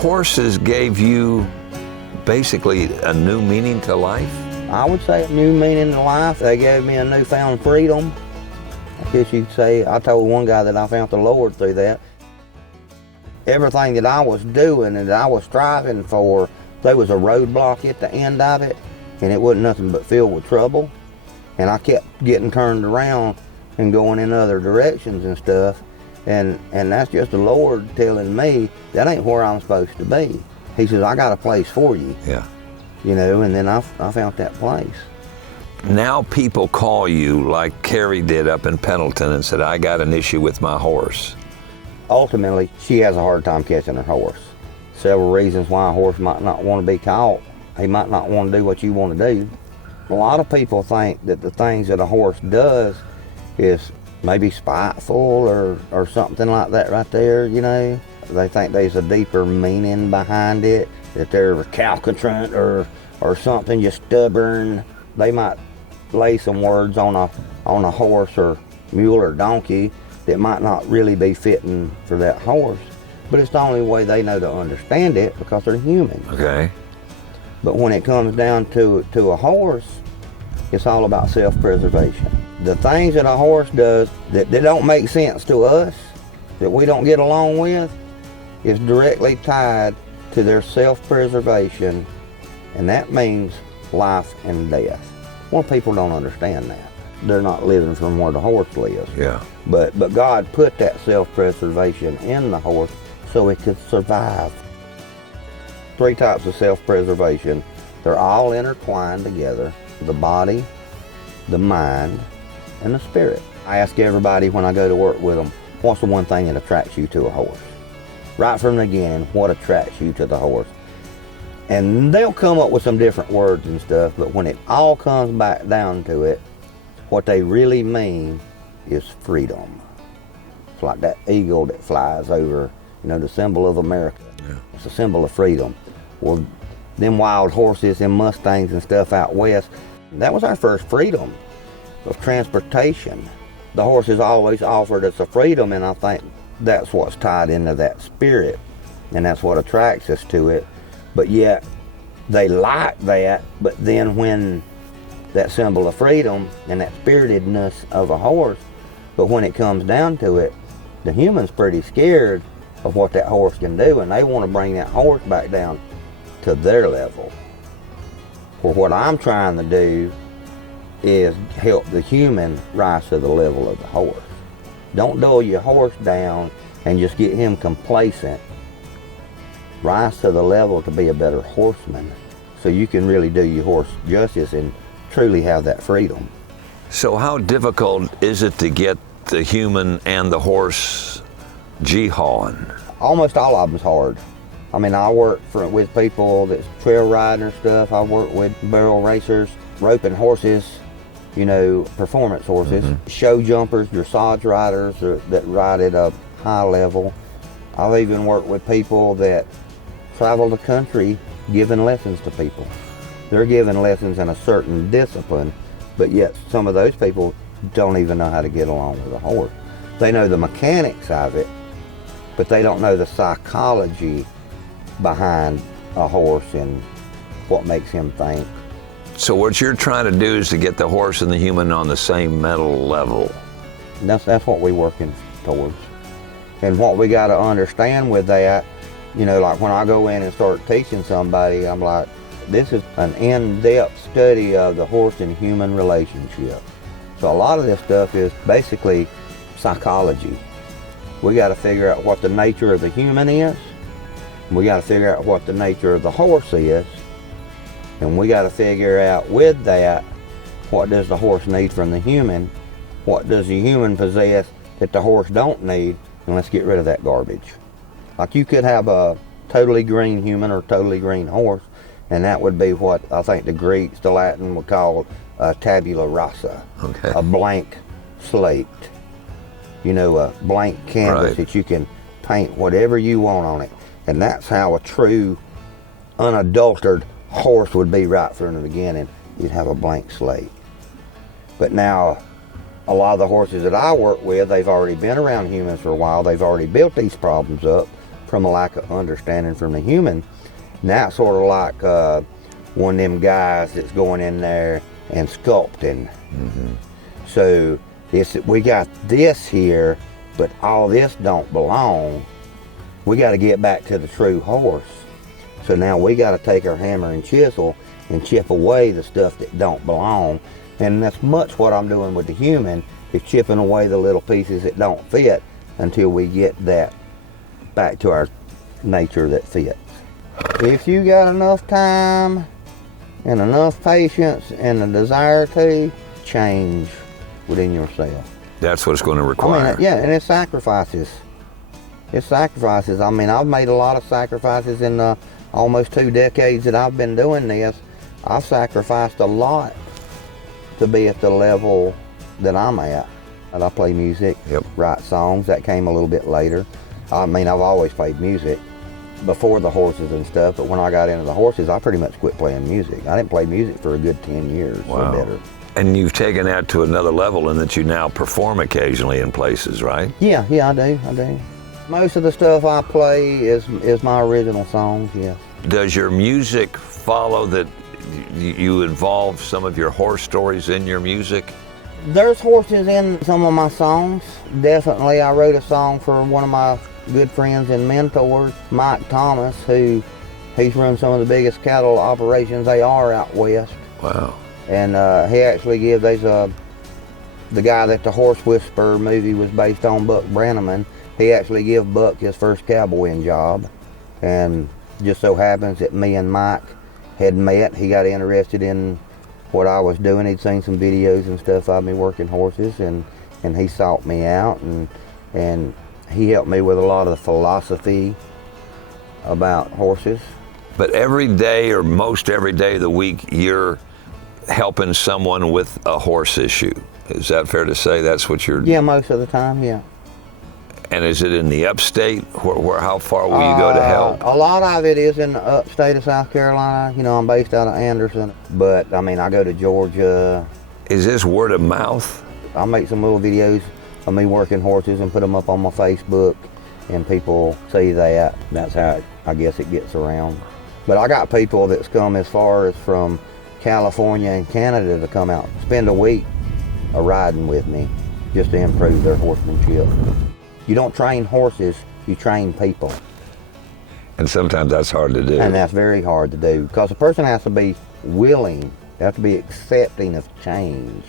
horses gave you basically a new meaning to life? I would say a new meaning to life. They gave me a newfound freedom. I guess you could say, I told one guy that I found the Lord through that. Everything that I was doing and that I was striving for, there was a roadblock at the end of it, and it wasn't nothing but filled with trouble. And I kept getting turned around and going in other directions and stuff. And that's just the Lord telling me that ain't where I'm supposed to be. He says, I got a place for you. Yeah. You know, and then I found that place. Now people call you like Carrie did up in Pendleton and said, I got an issue with my horse. Ultimately, she has a hard time catching her horse. Several reasons why a horse might not want to be caught. He might not want to do what you want to do. A lot of people think that the things that a horse does is maybe spiteful or something like that right there, you know. They think there's a deeper meaning behind it, that they're recalcitrant or something, just stubborn. They might lay some words on a horse or mule or donkey that might not really be fitting for that horse. But it's the only way they know to understand it, because they're human. Okay. But when it comes down to a horse, it's all about self-preservation. The things that a horse does that don't make sense to us, that we don't get along with, is directly tied to their self-preservation, and that means life and death. Well, people don't understand that. They're not living from where the horse lives. Yeah. But God put that self-preservation in the horse so it could survive. 3 types of self-preservation. They're all intertwined together: the body, the mind, and the spirit. I ask everybody when I go to work with them, what's the one thing that attracts you to a horse? Right from the beginning, what attracts you to the horse? And they'll come up with some different words and stuff, but when it all comes back down to it, what they really mean is freedom. It's like that eagle that flies over, you know, the symbol of America. Yeah. It's a symbol of freedom. Well, them wild horses, them Mustangs and stuff out west, that was our first freedom of transportation. The horses always offered us a freedom, and I think that's what's tied into that spirit, and that's what attracts us to it. But yet, they like that, but then when that symbol of freedom and that spiritedness of a horse, but when it comes down to it, the human's pretty scared of what that horse can do, and they want to bring that horse back down to their level. Well, what I'm trying to do is help the human rise to the level of the horse. Don't dull your horse down and just get him complacent. Rise to the level to be a better horseman, so you can really do your horse justice and truly have that freedom. So how difficult is it to get the human and the horse G-hawing? Almost all of them's hard. I mean, I work with people that's trail riding or stuff. I work with barrel racers, roping horses, you know, performance horses, show jumpers, dressage riders that ride at a high level. I've even worked with people that travel the country giving lessons to people. They're giving lessons in a certain discipline, but yet some of those people don't even know how to get along with a horse. They know the mechanics of it, but they don't know the psychology behind a horse and what makes him think. So what you're trying to do is to get the horse and the human on the same mental level. That's what we're working towards. And what we got to understand with that, you know, like when I go in and start teaching somebody, I'm like, this is an in-depth study of the horse and human relationship. So a lot of this stuff is basically psychology. We got to figure out what the nature of the human is. We got to figure out what the nature of the horse is. And we got to figure out with that, what does the horse need from the human? What does the human possess that the horse don't need? And let's get rid of that garbage. Like you could have a totally green human or totally green horse, and that would be what I think the Greeks, the Latin would call tabula rasa, Okay. a blank slate. You know, a blank canvas Right. that you can paint whatever you want on it. And that's how a true, unadulterated horse would be right from the beginning. You'd have a blank slate. But now, a lot of the horses that I work with, they've already been around humans for a while. They've already built these problems up from a lack of understanding from the human. Now it's sort of like one of them guys that's going in there and sculpting. So we got this here, but all this don't belong. We got to get back to the true horse. So now we got to take our hammer and chisel and chip away the stuff that don't belong. And that's much what I'm doing with the human, is chipping away the little pieces that don't fit until we get that back to our nature that fits. If you got enough time and enough patience and a desire to change within yourself. That's what it's going to require. I mean, yeah, and it's sacrifices. It's sacrifices. I mean, I've made a lot of sacrifices in the almost 2 decades that I've been doing this. I've sacrificed a lot to be at the level that I'm at. And I play music, write songs. That came a little bit later. I mean, I've always played music before the horses and stuff, but when I got into the horses, I pretty much quit playing music. I didn't play music for a good 10 years or better. And you've taken that to another level in that you now perform occasionally in places, right? Yeah, I do. Most of the stuff I play is my original songs, yes. Does your music follow that you involve some of your horse stories in your music? There's horses in some of my songs. Definitely, I wrote a song for one of my good friends and mentors, Mike Thomas, he's run some of the biggest cattle operations they are out west. Wow. And he actually gives, the guy that the Horse Whisperer movie was based on, Buck Brannaman, he actually gave Buck his first cowboying job. And just so happens that me and Mike had met. He got interested in what I was doing. He'd seen some videos and stuff of me working horses, and he sought me out, and he helped me with a lot of the philosophy about horses. But every day or most every day of the week, you're helping someone with a horse issue. Is that fair to say? That's what you're... Yeah, most of the time, yeah. And is it in the upstate? How far will you go to help? A lot of it is in the upstate of South Carolina. You know, I'm based out of Anderson, but I mean, I go to Georgia. Is this word of mouth? I make some little videos of me working horses and put them up on my Facebook, and people see that. That's how I guess it gets around. But I got people that's come as far as from California and Canada to come out, spend a week riding with me just to improve their horsemanship. You don't train horses, you train people. And sometimes that's hard to do. And that's very hard to do, because a person has to be willing, they have to be accepting of change.